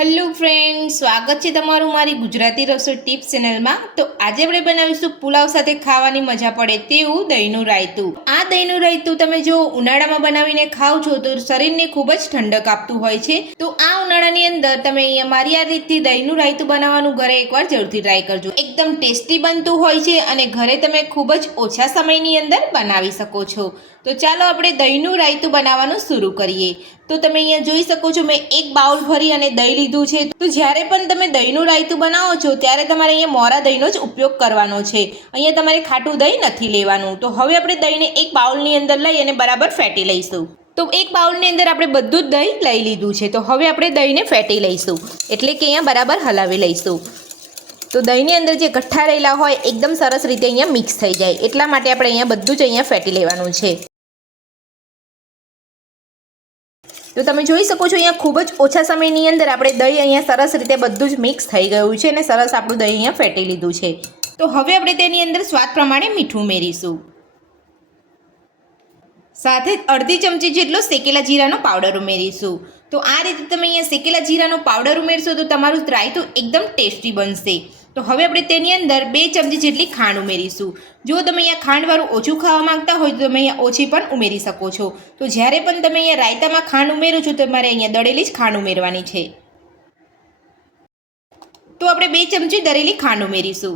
Hello friend, સ્વાગત છે તમારું મારી ગુજરાતી રસોઈ ટિપ્સ ચેનલમાં। તો આજે આપણે બનાવીશું પુલાવ સાથે ખાવાની મજા પડે તેવું દહીંનું રાયતું। આ દહીંનું રાયતું તમે જો ઉનાળામાં બનાવીને ખાવ છો તો શરીરને ખૂબ જ ઠંડક આપતું હોય છે। તો આ ઉનાળાની અંદર તમે અહીંયા મારી આ રીતથી દહીંનું રાયતું બનાવવાનું ઘરે એકવાર જરૂરથી ટ્રાય કરજો। એકદમ ટેસ્ટી બનતું હોય છે અને ઘરે તમે ખૂબ જ ઓછા સમયની અંદર બનાવી શકો છો। તો ચાલો આપણે દહીંનું રાયતું બનાવવાનું શરૂ કરીએ। તો તમે અહીંયા જોઈ શકો છો મેં એક બાઉલ ભરી અને દહીં લીધું છે। તો જ્યારે પણ તમે દહીંનું રાયતું બનાવો છો ત્યારે તમારે અહીંયા મોરા દહીંનો જ ઉપયોગ કરવાનો છે। અહીંયા તમારે ખાટું દહીં નથી લેવાનું। તો હવે આપણે દહીંને એક બાઉલની અંદર લઈ અને બરાબર ફેટી લઈશું। તો એક બાઉલની અંદર આપણે બધું જ દહીં લઈ લીધું છે। તો હવે આપણે દહીંને ફેટી લઈશું, એટલે કે અહીંયા બરાબર હલાવી લઈશું। તો દહીંની અંદર જે ગઠ્ઠા રહેલા હોય એકદમ સરસ રીતે અહીંયા મિક્સ થઈ જાય, એટલા માટે આપણે અહીંયા બધું જ અહીંયા ફેટી લેવાનું છે। તો તમે જોઈ શકો છો અહીંયા ખૂબ જ ઓછા સમયની અંદર આપણે દહીં અહીંયા સરસ રીતે બધું જ મિક્સ થઈ ગયું છે અને સરસ આપણું દહીં અહીંયા ફેટી લીધું છે। તો હવે આપણે તેની અંદર સ્વાદ પ્રમાણે મીઠું ઉમેરીશું, સાથે જ અડધી ચમચી જેટલો શેકેલા જીરાનો પાવડર ઉમેરીશું। તો આ રીતે તમે અહીંયા શેકેલા જીરાનો પાવડર ઉમેરશો તો તમારું રાયતું એકદમ ટેસ્ટી બનશે। તો હવે આપણે તેની અંદર 2 ચમચી જેટલી ખાંડ ઉમેરીશું। જો તમે અહીંયા ખાંડવાળું ઓછું ખાવા માંગતા હોય તો તમે અહીંયા ઓછી પણ ઉમેરી શકો છો। તો જ્યારે પણ તમે અહીંયા રાયતામાં ખાંડ ઉમેરો છો તો તમારે અહીંયા દળેલી જ ખાંડ ઉમેરવાની છે। તો આપણે 2 ચમચી દળેલી ખાંડ ઉમેરીશું।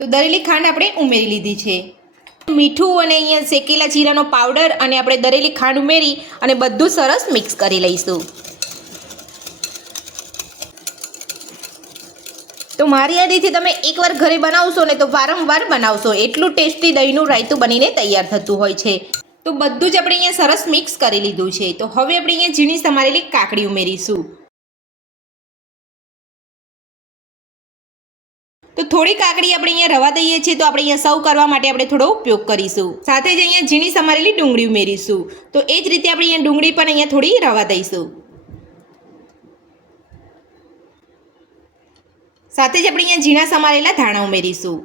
તો દળેલી ખાંડ આપણે ઉમેરી લીધી છે। મીઠું અને અહીંયા શેકેલા જીરાનો પાવડર અને આપણે દળેલી ખાંડ ઉમેરી અને બધું સરસ મિક્સ કરી લઈશું। તો મારી આ રીતથી તમે એકવાર ઘરે બનાવશો ને તો વારંવાર બનાવશો, એટલું ટેસ્ટી દહીંનું રાયતું બનીને તૈયાર થતું હોય છે। તો બધું જ આપણે અહીંયા સરસ મિક્સ કરી લીધું છે। તો હવે આપણે અહીંયા ઝીણી સમારેલી કાકડી ઉમેરીશું। તો થોડી કાકડી આપણે અહીંયા રવા દઈએ છીએ, તો આપણે અહીંયા સર્વ કરવા માટે આપણે થોડો ઉપયોગ કરીશું। સાથે જ અહીંયા ઝીણી સમારેલી ડુંગળી ઉમેરીશું। તો એ જ રીતે આપણે અહીંયા ડુંગળી પણ અહીંયા થોડી રવા દઈશું। સાથે જ આપણે અહીંયા ઝીણા સમારેલા ધાણા ઉમેરીશું।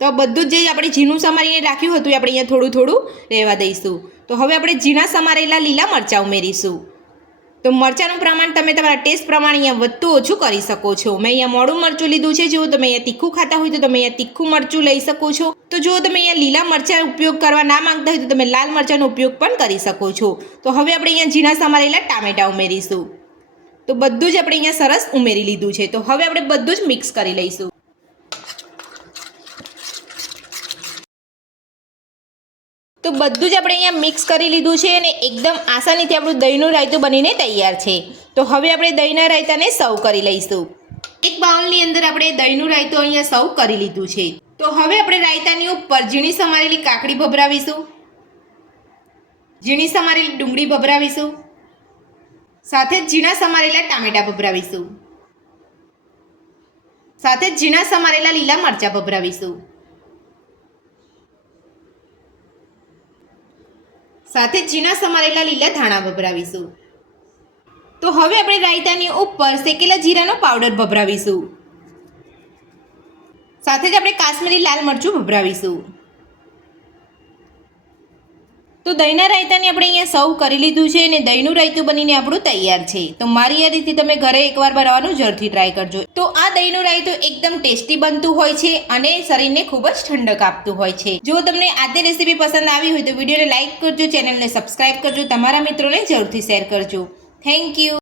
તો બધું જ જે આપણે ઝીણું સમારીને રાખ્યું હતું એ આપણે અહીંયા થોડું થોડું રહેવા દઈશું। તો હવે આપણે ઝીણા સમારેલા લીલા મરચાં ઉમેરીશું। તો મરચાંનું પ્રમાણ તમે તમારા ટેસ્ટ પ્રમાણે અહીંયા વધતું ઓછું કરી શકો છો। મેં અહીંયા મોડું મરચું લીધું છે। જો તમે અહીંયા તીખું ખાતા હોય તો તમે અહીંયા તીખું મરચું લઈ શકો છો। તો જો તમે અહીંયા લીલા મરચાં ઉપયોગ કરવા ના માંગતા હોય તો તમે લાલ મરચાંનો ઉપયોગ પણ કરી શકો છો। તો હવે આપણે અહીંયા ઝીણા સમારેલા ટામેટાં ઉમેરીશું। તો બધું જ આપણે અહીંયા સરસ ઉમેરી લીધું છે। તો હવે આપણે બધું જ મિક્સ કરી લઈશું। તો બધું જ આપણે અહીંયા મિક્સ કરી લીધું છે અને એકદમ આસાનીથી આપણું દહીંનું રાયતું બનીને તૈયાર છે। તો હવે આપણે દહીંના રાયતાને સર્વ કરી લઈશું। એક બાઉલની અંદર આપણે દહીંનું રાયતું અહીંયા સર્વ કરી લીધું છે। તો હવે આપણે રાયતાની ઉપર ઝીણી સમારેલી કાકડી ભભરાવીશું, ઝીણી સમારેલી ડુંગળી ભભરાવીશું, સાથે જ ઝીણા સમારેલા ટામેટાં ભભરાવીશું, સાથે જ ઝીણા સમારેલા લીલા મરચાં ભભરાવીશું, સાથે જ ઝીણા સમારેલા લીલા ધાણા ભભરાવીશું। તો હવે આપણે રાયતાની ઉપર શેકેલા જીરાનો પાવડર ભભરાવીશું, સાથે જ આપણે કાશ્મીરી લાલ મરચું ભભરાવીશું। તો દહીંના રાયતાને આપણે અહીંયા સર્વ કરી લીધું છે અને દહીંનું રાયતું બનીને આપણું તૈયાર છે। તો મારી આ રીતે તમે ઘરે એકવાર બનાવવાનું જરૂરથી ટ્રાય કરજો। તો આ દહીંનું રાયતું એકદમ ટેસ્ટી બનતું હોય છે અને શરીરને ખૂબ જ ઠંડક આપતું હોય છે। જો તમને આજની રેસીપી પસંદ આવી હોય તો વિડીયોને લાઇક કરજો, ચેનલને સબસ્ક્રાઇબ કરજો, તમારા મિત્રોને જરૂરથી શેર કરજો। Thank you.